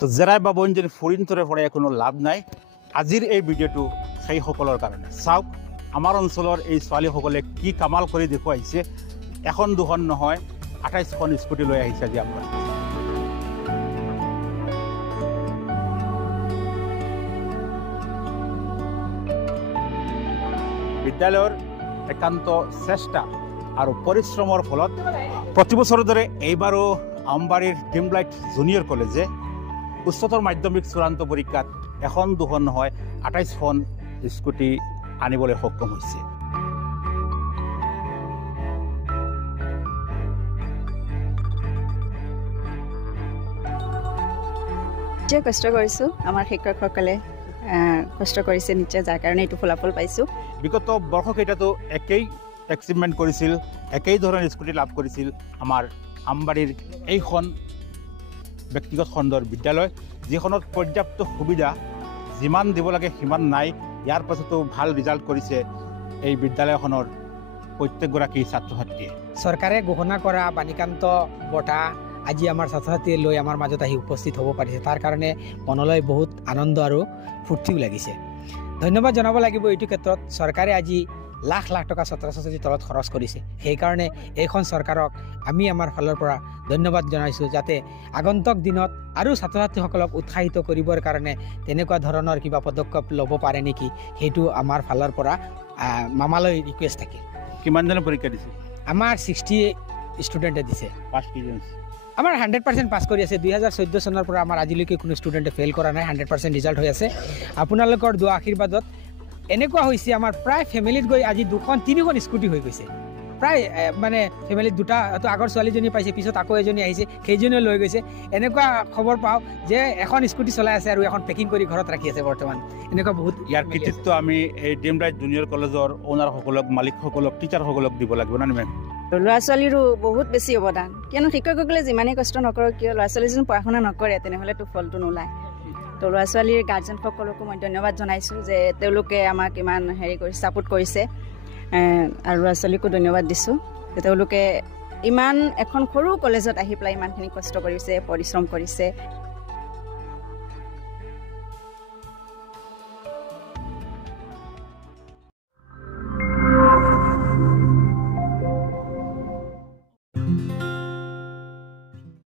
তো জেৰাই বা বঞ্জনী ফুৰিন তৰে পৰে কোনো লাভ নাই। আজিৰ এই ভিডিঅ'টো সেইসকলৰ কাৰণে। চাওক আমাৰ অঞ্চলৰ এই ছোৱালীসকলে কি কামাল কৰি দেখুৱাইছে। এখন দুখন নহয় 28খন স্কুটি লৈ আহিছে আজি আপোনাৰ। বিদ্যালয়ৰ একান্ত চেষ্টা আৰু পৰিশ্ৰমৰ ফলত প্ৰতি বছৰৰ দৰে এইবাৰো আমবাৰীৰ ড্ৰিমলাইট জুনিয়ৰ কলেজে উচ্চতৰ মাধ্যমিক চূড়ান্ত পৰীক্ষাত এখন দুখন নহয় 28খন স্কুটি আনিবলৈ সক্ষম হৈছে। নিশ্চয় কষ্ট কৰিছোঁ, আমাৰ শিক্ষকসকলে কষ্ট কৰিছে নিশ্চয়, যাৰ কাৰণে এইটো ফলাফল পাইছোঁ। বিগত বৰ্ষকেইটাতো একেই এচিভমেণ্ট কৰিছিল, একেই ধৰণৰ স্কুটি লাভ কৰিছিল আমাৰ আমবাৰীৰ এইখন ব্যক্তিগত খণ্ডৰ বিদ্যালয়, যিখনত পৰ্যাপ্ত সুবিধা যিমান দিব লাগে সিমান নাই। ইয়াৰ পাছতো ভাল ৰিজাল্ট কৰিছে এই বিদ্যালয়খনৰ প্ৰত্যেকগৰাকী ছাত্ৰ ছাত্ৰীয়ে। চৰকাৰে ঘোষণা কৰা বাণীকান্ত বঁটা আজি আমাৰ ছাত্ৰ ছাত্ৰীয়ে লৈ আমাৰ মাজত আহি উপস্থিত হ'ব পাৰিছে, তাৰ কাৰণে মনলৈ বহুত আনন্দ আৰু ফূৰ্তিও লাগিছে। ধন্যবাদ জনাব লাগিব এইটো ক্ষেত্ৰত, চৰকাৰে আজি লাখ লাখ টকা ছাত্ৰ ছাত্ৰীৰ তলত খৰচ কৰিছে। সেইকাৰণে এইখন চৰকাৰক আমি আমাৰ ফালৰ পৰা ধন্যবাদ জনাইছোঁ, যাতে আগন্তুক দিনত আৰু ছাত্ৰ ছাত্ৰীসকলক উৎসাহিত কৰিবৰ কাৰণে তেনেকুৱা ধৰণৰ কিবা পদক্ষেপ ল'ব পাৰে নেকি, সেইটো আমাৰ ফালৰ পৰা মামালৈ ৰিকুৱেষ্ট থাকিল। কিমানজনে পৰীক্ষা দিছে? আমাৰ 60 ষ্টুডেণ্টে দিছে। পাছ কেইজন? আমাৰ 100% পাছ কৰি আছে। 2014 চনৰ পৰা আমাৰ আজিলৈকে কোনো ষ্টুডেণ্টে ফেইল কৰা নাই, 100% ৰিজাল্ট হৈ আছে। আপোনালোকৰ দুৱা আশীৰ্বাদত এনেকুৱা হৈছে আমাৰ প্ৰায় ফেমিলিত গৈ আজি 2-3খন স্কুটি হৈ গৈছে। প্ৰায় মানে ফেমিলিত দুটা, আগৰ ছোৱালীজনী পাইছে, পিছত আকৌ এজনী আহিছে, সেইজনীও লৈ গৈছে। এনেকুৱা খবৰ পাওঁ যে এখন স্কুটি চলাই আছে আৰু এখন পেকিং কৰি ঘৰত ৰাখি আছে বৰ্তমান। এনেকুৱা বহুত ইয়াৰ কৃতিত্ব আমি এই ড্ৰিমলাইট জুনিয়ৰ কলেজৰ অ'নাৰসকলক, মালিকসকলক, টিচাৰসকলক দিব লাগিব না মেম? ল'ৰা ছোৱালীৰো বহুত বেছি অৱদান, কিয়নো শিক্ষকসকলে যিমানেই কষ্ট নকৰক কিয় ল'ৰা ছোৱালী যদি পঢ়া শুনা নকৰে তেনেহ'লেতো ফলটো নোলায়। তো ল'ৰা ছোৱালীৰ গাৰ্জেনসকলকো মই ধন্যবাদ জনাইছোঁ যে তেওঁলোকে আমাক ইমান ছাপোৰ্ট কৰিছে, আৰু ল'ৰা ছোৱালীকো ধন্যবাদ দিছোঁ যে তেওঁলোকে ইমান এখন সৰু কলেজত আহি পেলাই ইমানখিনি কষ্ট কৰিছে, পৰিশ্ৰম কৰিছে।